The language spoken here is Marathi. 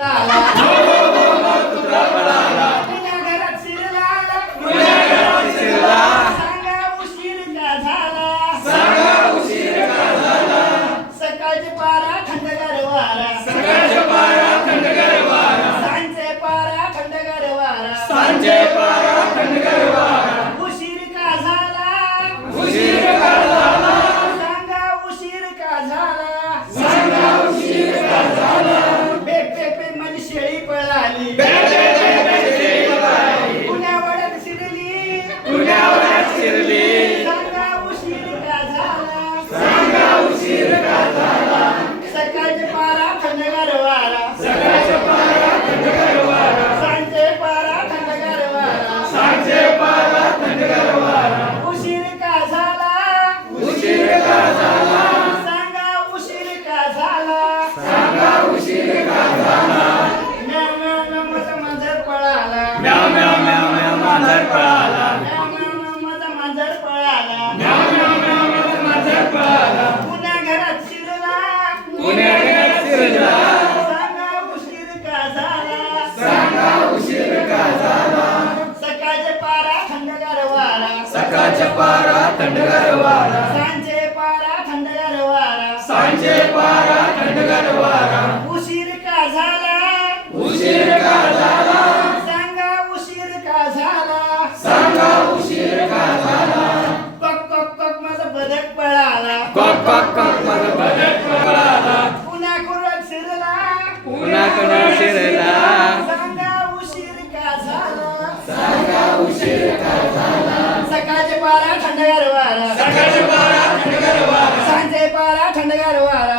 Yeah. म्याव माझा मांजर पळाला. पुण्या घरात शिरला. सांगा उशीर का झाला. सकाळचे पारा थंडगार वारा. सकाळच्या पारा थंडगार वारा. सांजे पारा थंडगार वारा. सांजे पारा थंडगार वारा. उशीर पुण्याकडे शिरला? सांगा उशीर का झाला? सांगा उशीर का झाला? सकाळचे पारा थंडगार वारा. सकाळच्या पारा थंडगार वारा. सांजे पारा थंडगार वारा.